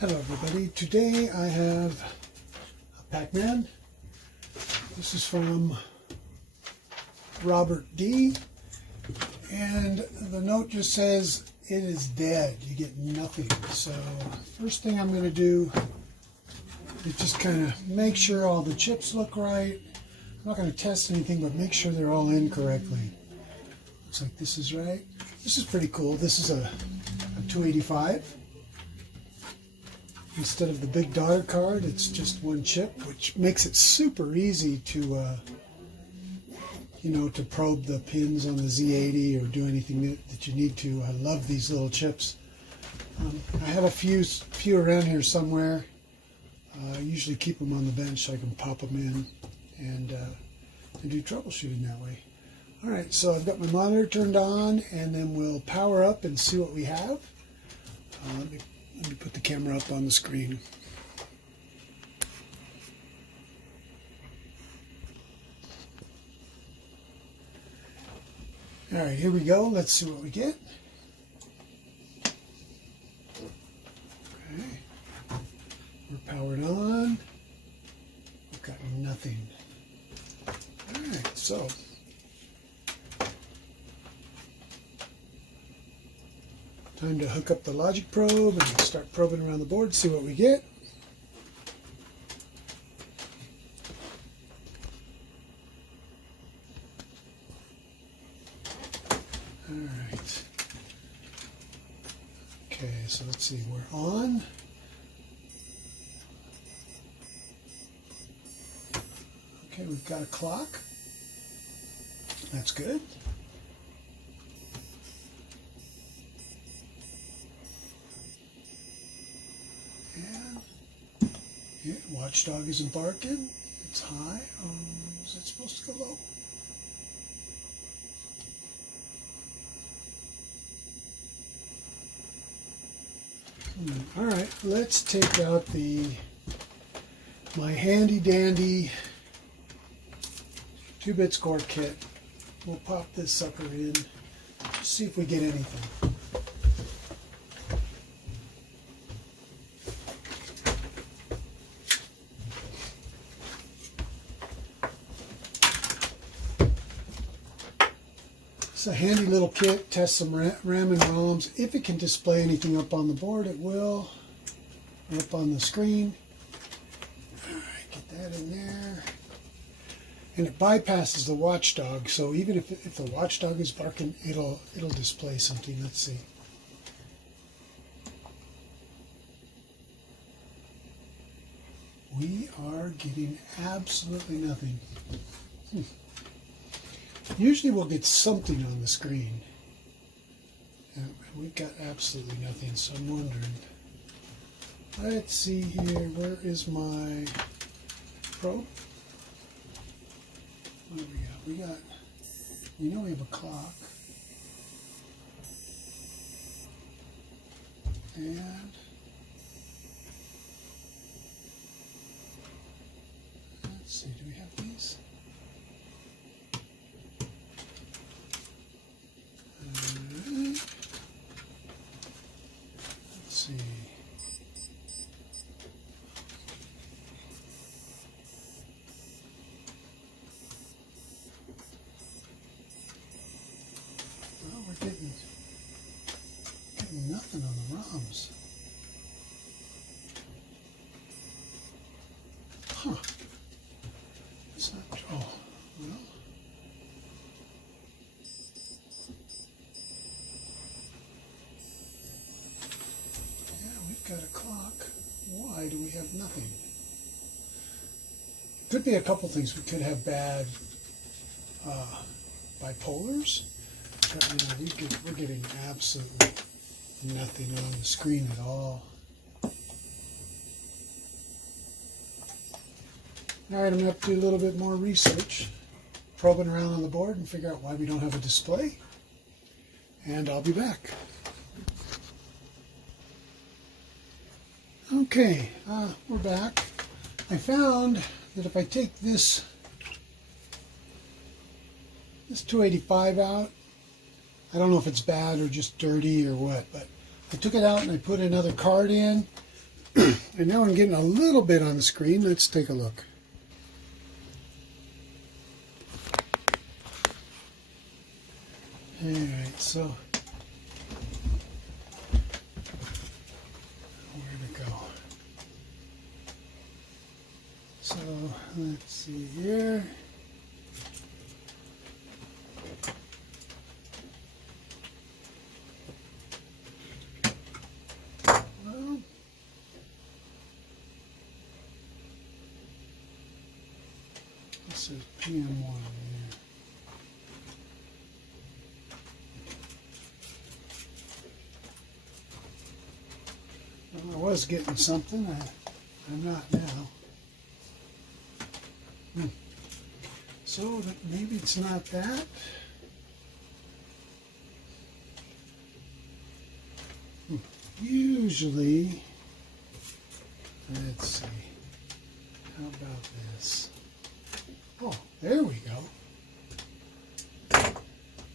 Hello everybody, today I have a Pac-Man. This is from Robert D. And the note just says it is dead, you get nothing. So first thing I'm going to do is just kind of make sure all the chips look right. I'm not going to test anything, but make sure they're all in correctly. Looks like this is right. This is pretty cool. This is a 285. Instead of the big daughter card, it's just one chip, which makes it super easy to, to probe the pins on the Z80 or do anything that you need to. I love these little chips. I have a few around here somewhere. I usually keep them on the bench so I can pop them in and do troubleshooting that way. All right, so I've got my monitor turned on, and then we'll power up and see what we have. Let me put the camera up on the screen. All right, here we go. Let's see what we get. Okay, we're powered on. We've got nothing. All right, so time to hook up the logic probe and start probing around the board, see what we get. All right. Okay, so let's see, we're on. Okay, we've got a clock. That's good. Yeah, watchdog isn't barking. It's high. Is it supposed to go low? All right, let's take out my handy dandy 2-bit score kit. We'll pop this sucker in, just see if we get anything. It's a handy little kit, test some RAM and ROMs. If it can display anything up on the board, it will, or up on the screen. All right, get that in there. And it bypasses the watchdog, so even if the watchdog is barking, it'll display something. Let's see. We are getting absolutely nothing. Usually we'll get something on the screen. And we've got absolutely nothing, so I'm wondering. Let's see here, where is my probe? What do we got? We know we have a clock. And let's see, do we have these? Let's see. Well, we're getting nothing on the ROMs. Huh. It's not. Oh, well. Got a clock. Why do we have nothing? Could be a couple things. We could have bad bipolars. But, we're getting absolutely nothing on the screen at all. All right, I'm going to have to do a little bit more research, probing around on the board and figure out why we don't have a display. And I'll be back. Okay, we're back. I found that if I take this 285 out, I don't know if it's bad or just dirty or what, but I took it out and I put another card in. And now I'm getting a little bit on the screen. Let's take a look. Alright, so where to go? So let's see here. Well, this is PM1 here. Well, I was getting something. I'm not now. So maybe it's not that. Usually, let's see. How about this? Oh, there we go.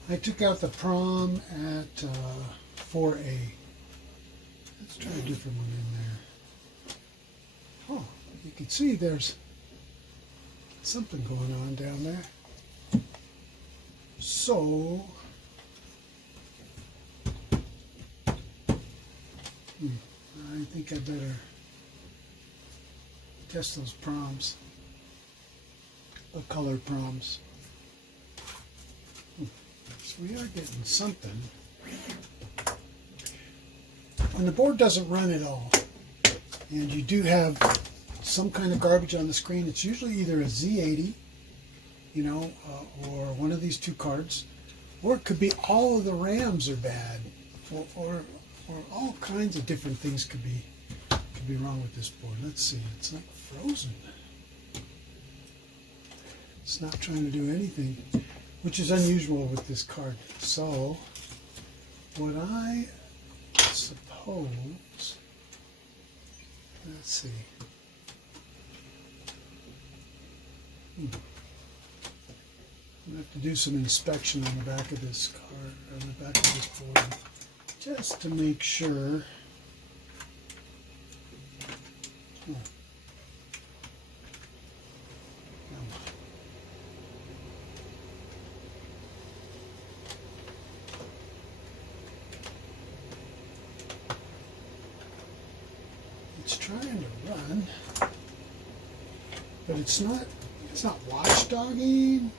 I took out the prom at 4A. Let's try a different one in there. Oh, you can see there's something going on down there. So, I think I better test those proms, the colored proms. So we are getting something. When the board doesn't run at all, and you do have some kind of garbage on the screen, it's usually either a Z80, or one of these two cards, or it could be all of the RAMs are bad, or all kinds of different things could be wrong with this board. Let's see, it's like frozen. It's not trying to do anything, which is unusual with this card. So, what I suppose, let's see. I'm going to have to do some inspection on the back of this card, on the back of this board, just to make sure. It's trying to run, but it's not watchdogging,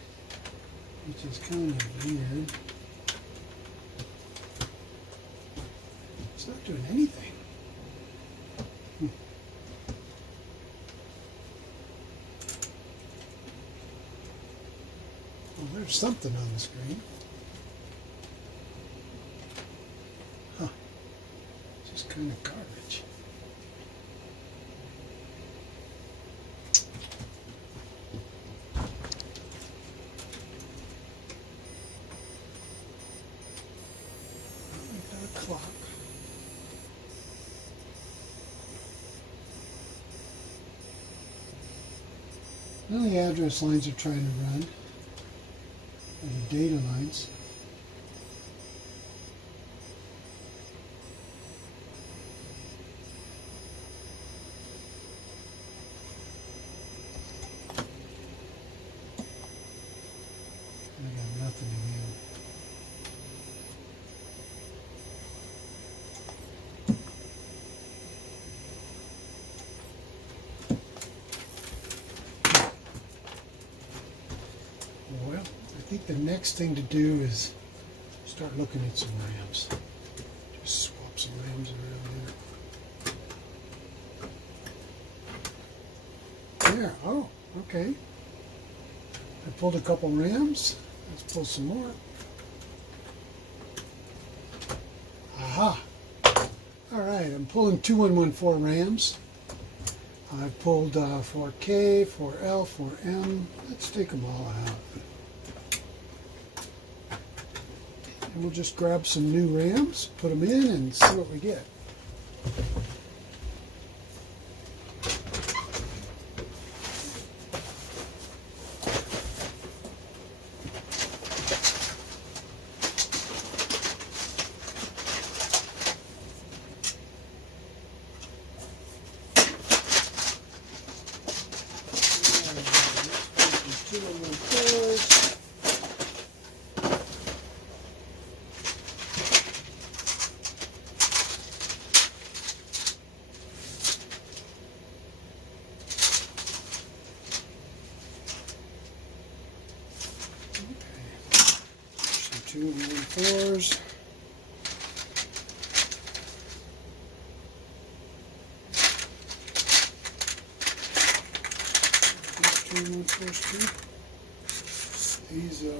which is kind of weird. It's not doing anything. Well, there's something on the screen. Huh. Just kind of garbage. Clock. Now the address lines are trying to run, and the data lines. I got nothing in here. Well, I think the next thing to do is start looking at some RAMs. Just swap some RAMs around here. There, oh, okay. I pulled a couple RAMs. Let's pull some more. Aha! Alright, I'm pulling 2114 RAMs. I've pulled 4K, 4L, 4M. Let's take them all out. And we'll just grab some new RAMs, put them in, and see what we get. 214s. These are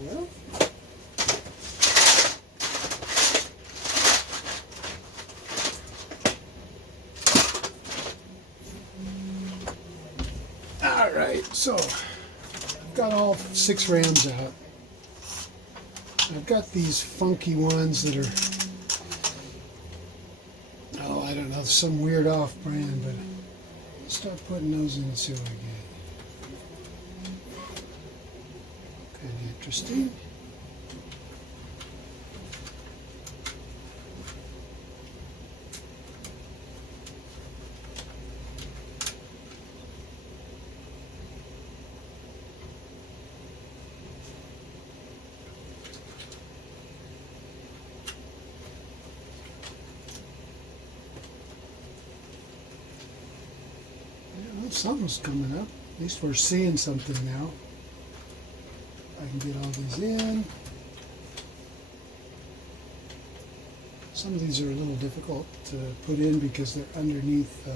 well, all right, so I've got all 6 rams out. I've got these funky ones that are, oh, I don't know, some weird off-brand, but I'll start putting those in and see what I get. Kind of interesting. Something's coming up. At least we're seeing something now. I can get all these in. Some of these are a little difficult to put in because they're underneath the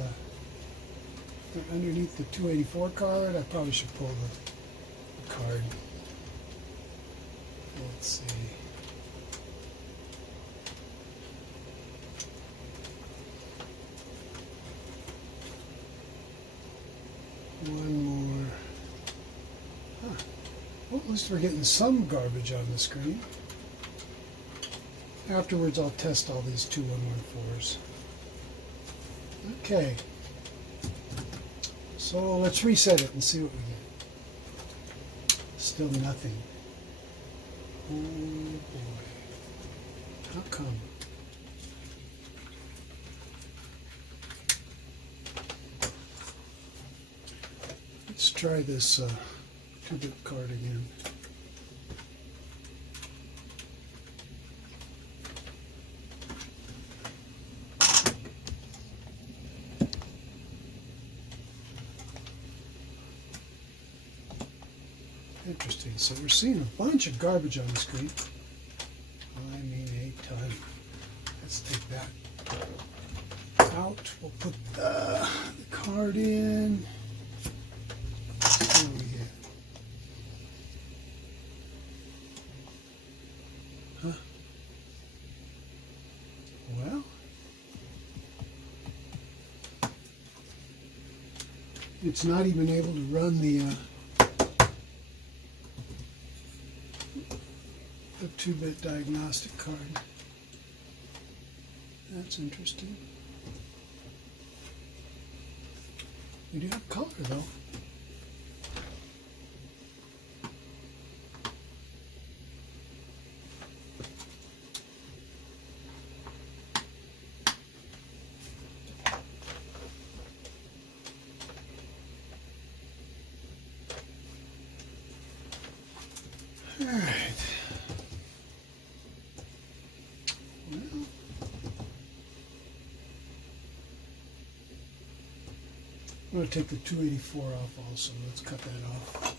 284 card. I probably should pull the card. Let's see. One more. Huh. Well, at least we're getting some garbage on the screen. Afterwards, I'll test all these 2114s. Okay. So let's reset it and see what we get. Still nothing. Oh boy. How come? Let's try this 2-bit card again. Interesting. So we're seeing a bunch of garbage on the screen. I mean a ton. Let's take that out. We'll put the card in. Huh? Well, it's not even able to run the 2-bit diagnostic card. That's interesting. We do have color though. All right. Well, I'm going to take the 284 off also. Let's cut that off.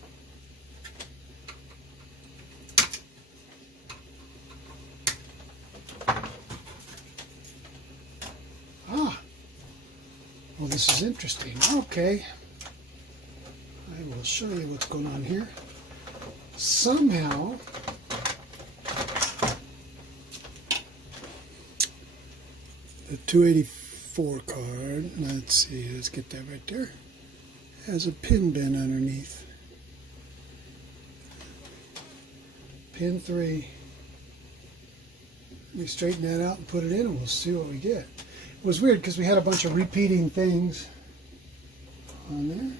Ah. Well, this is interesting. Okay. I will show you what's going on here. Somehow, the 284 card, let's see, let's get that right there, has a pin bin underneath. Pin 3. Let me straighten that out and put it in and we'll see what we get. It was weird because we had a bunch of repeating things on there.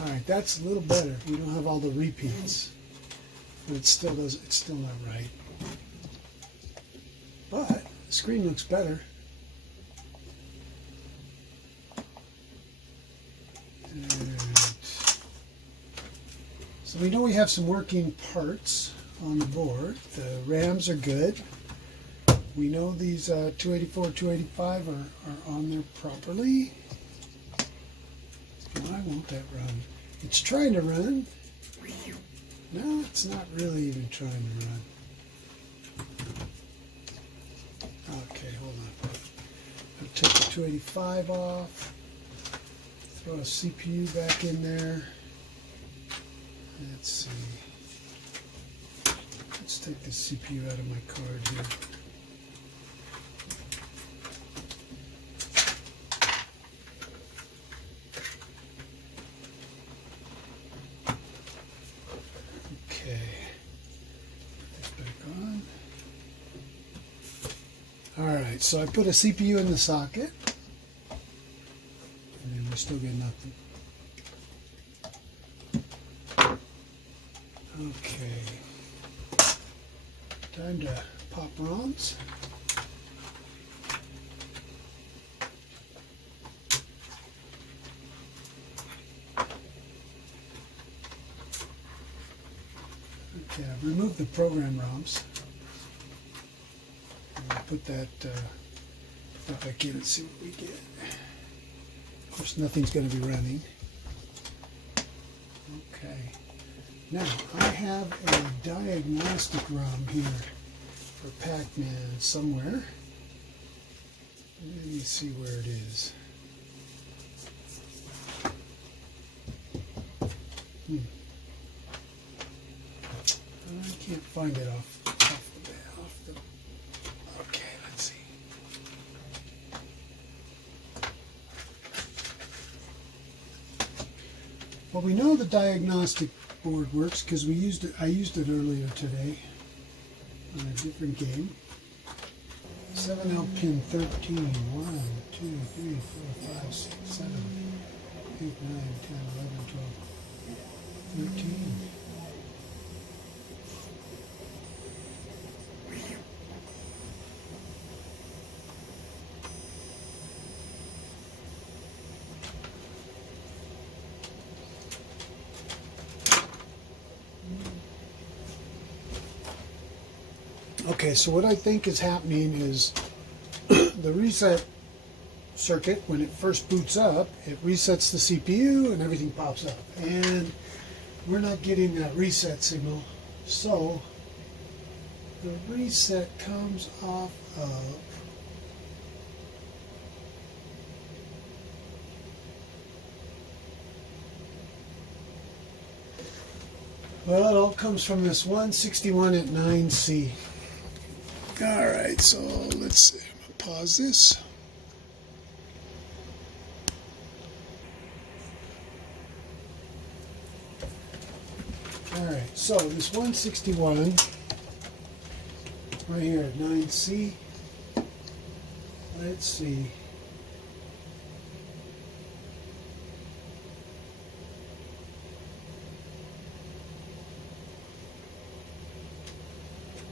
Alright, that's a little better. We don't have all the repeats. But it still does, it's still not right. But the screen looks better. And so we know we have some working parts on the board. The RAMs are good. We know these 284, 285 are on there properly. Why won't that run? It's trying to run. No, it's not really even trying to run. Okay, hold on. I'll take the 285 off. Throw a CPU back in there. Let's see. Let's take the CPU out of my card here. Alright, so I put a CPU in the socket, and then we still get nothing. Okay, time to pop ROMs. Okay, I've removed the program ROMs. Put that back in and see what we get. Of course, nothing's going to be running. Okay. Now, I have a diagnostic ROM here for Pac-Man somewhere. Let me see where it is. I can't find it off the okay, let's see. Well, we know the diagnostic board works because I used it earlier today on a different game. 7L pin 13. 1, 2, 3, 4, 5, 6, 7, 8, 9, 10, 11, 12, 13. Okay, so what I think is happening is the reset circuit, when it first boots up, it resets the CPU and everything pops up. And we're not getting that reset signal, so the reset comes off of well, it all comes from this 161 at 9C. Alright, so let's see. I'm going to pause this. Alright, so this 161 right here at 9C. Let's see.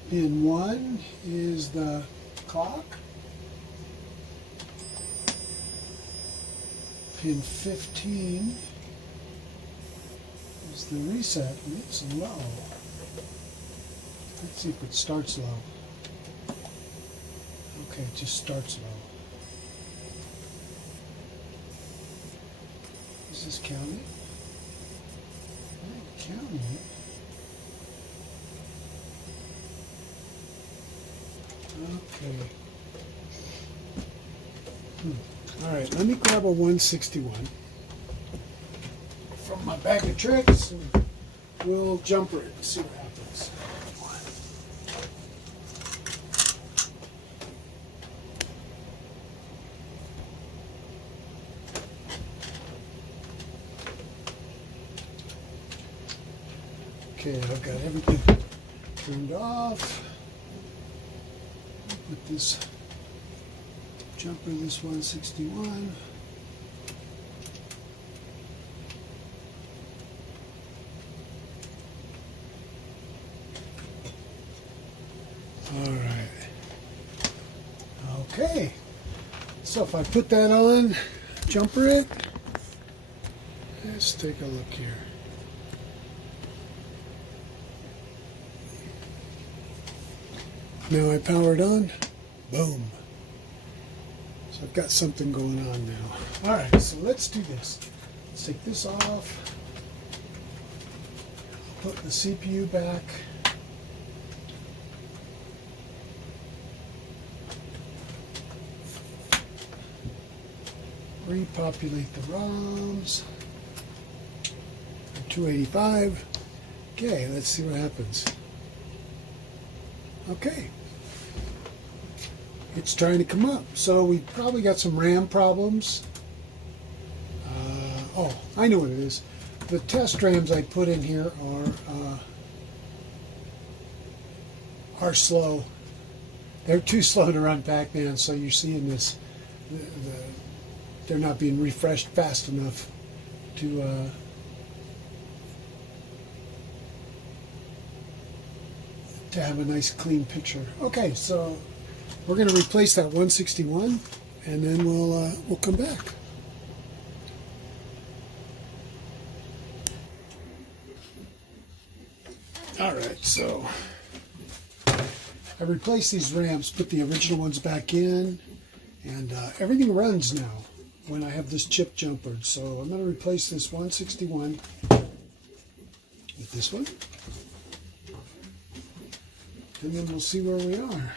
Pin 1 is the clock. Pin 15 is the reset, and it's low. Let's see if it starts low. Okay, it just starts low. Is this counting? I'm not counting it. Okay. All right, let me grab a 161 from my bag of tricks, and we'll jumper it and see what happens. Okay, I've got everything turned off. Put this jumper, this 161. All right. Okay. So if I put that on, jumper it, let's take a look here. Now I power it on. Boom. So I've got something going on now. All right, so let's do this. Let's take this off. Put the CPU back. Repopulate the ROMs. 285. Okay, let's see what happens. Okay. It's trying to come up. So we probably got some RAM problems. Oh, I know what it is. The test RAMs I put in here are slow. They're too slow to run Pac-Man, so you're seeing this. They're not being refreshed fast enough to have a nice clean picture. Okay, so we're going to replace that 161, and then we'll come back. All right, so I replaced these RAMs, put the original ones back in, and everything runs now when I have this chip jumpered. So I'm going to replace this 161 with this one, and then we'll see where we are.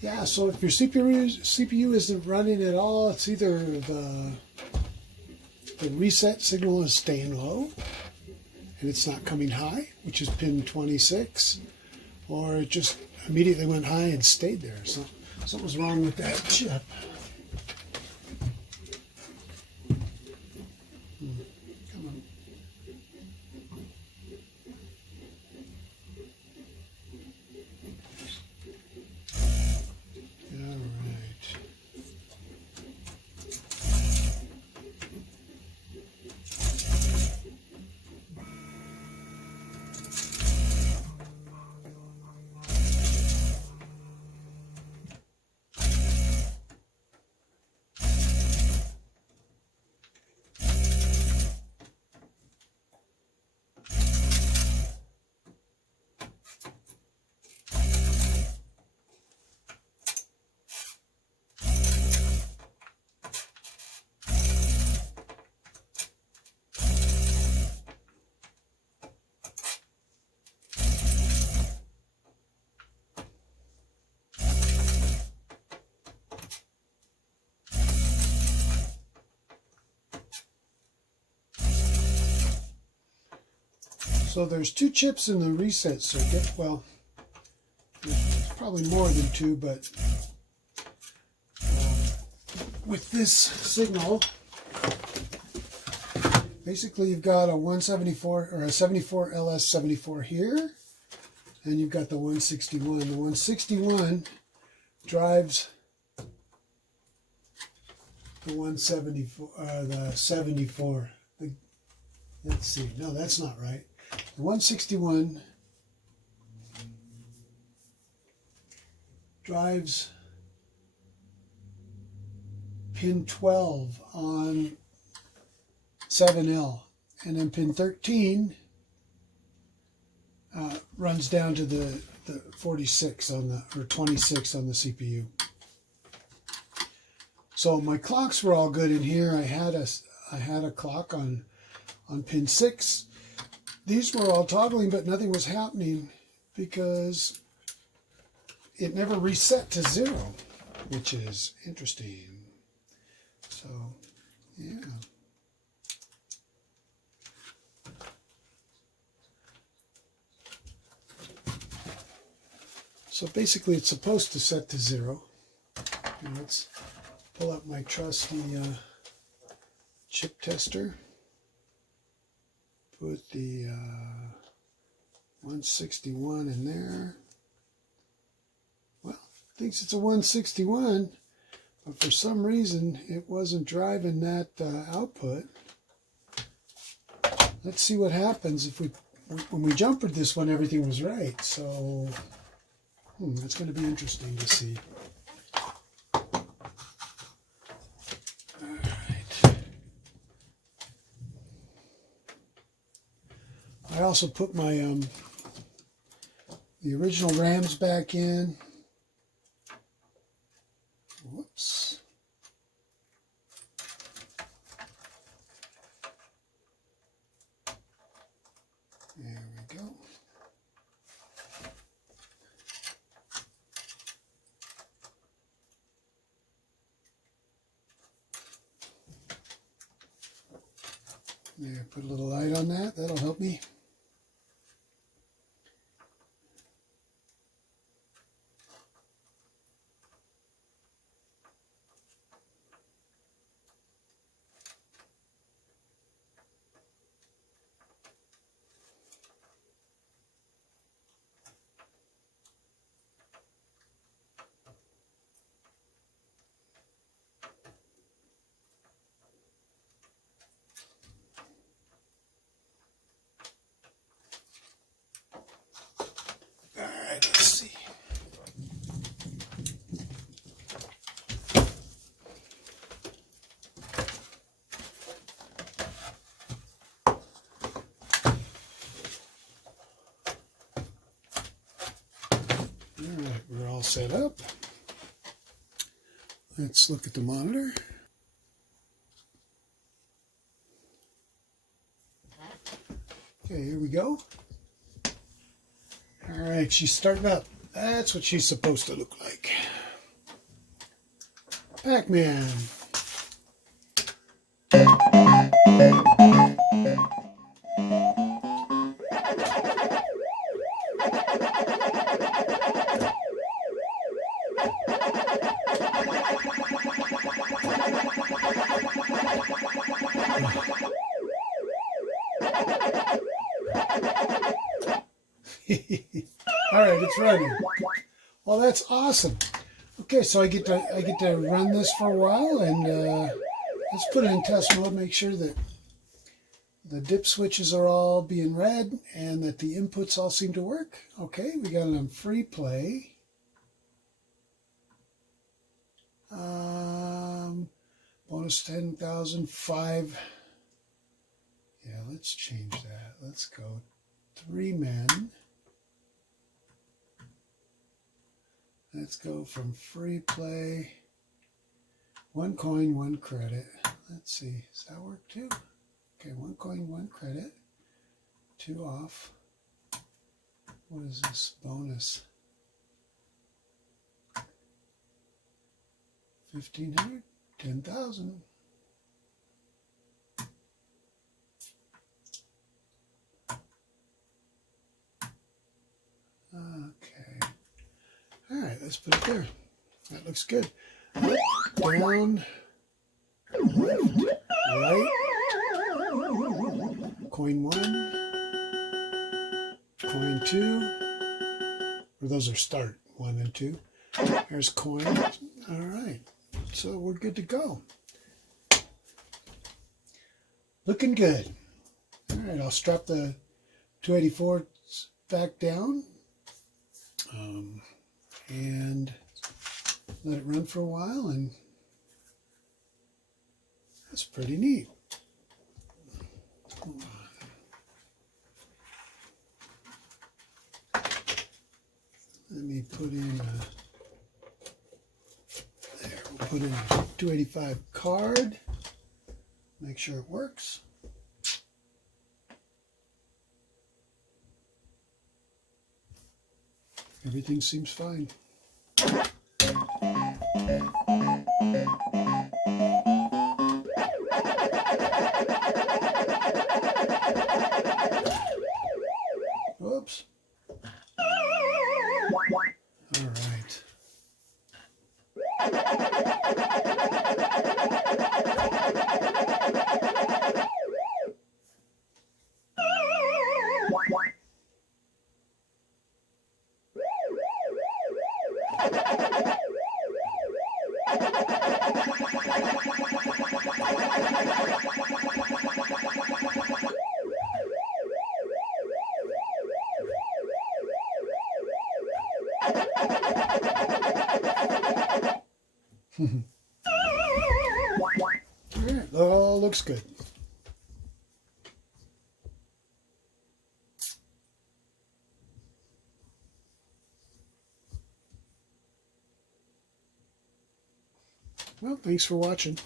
Yeah, so if your CPU isn't running at all, it's either the reset signal is staying low and it's not coming high, which is pin 26, or it just immediately went high and stayed there. So something was wrong with that chip. Come on. All right. So there's two chips in the reset circuit. Well, there's probably more than two, but with this signal, basically you've got a 174 or a 74 LS74 here, and you've got the 161. The 161 drives the 174, the 74. Let's see. No, that's not right. The 161 drives pin 12 on 7L, and then pin 13 runs down to the 46 on the, or 26 on the CPU. So my clocks were all good in here. I had a clock on pin 6. These were all toggling, but nothing was happening because it never reset to 0, which is interesting. So, yeah. So basically it's supposed to set to 0. And let's pull up my trusty chip tester. Put the 161 in there. Well, it thinks it's a 161, but for some reason it wasn't driving that output. Let's see what happens if when we jumpered this one, everything was right. So that's going to be interesting to see. All right. I also put my the original RAMs back in. Whoops. There we go. There, put a little light on that. That'll help me. All right, let's see. All right, we're all set up. Let's look at the monitor. Okay, here we go. All right, she's starting up. That's what she's supposed to look like. Pac-man. All right, it's running. Well, that's awesome. Okay, so I get to run this for a while, and let's put it in test mode. Make sure that the dip switches are all being read and that the inputs all seem to work. Okay, we got it on free play. Bonus 10,005. Yeah, let's change that. Let's go 3 men. Let's go from free play. 1 coin, 1 credit. Let's see, does that work too? Okay, 1 coin, 1 credit. 2 off. What is this bonus? 1,500, 10,000. Okay. All right, let's put it there. That looks good. Up, down, left, right. Coin 1, coin 2. Or those are start 1 and 2. There's coin. All right, so we're good to go. Looking good. All right, I'll strap the 284 back down. And let it run for a while, and that's pretty neat. Hold on. Let me put in there, we'll put in a 285 card, make sure it works. Everything seems fine. Whoops. All right. All right, that all looks good. Well, thanks for watching.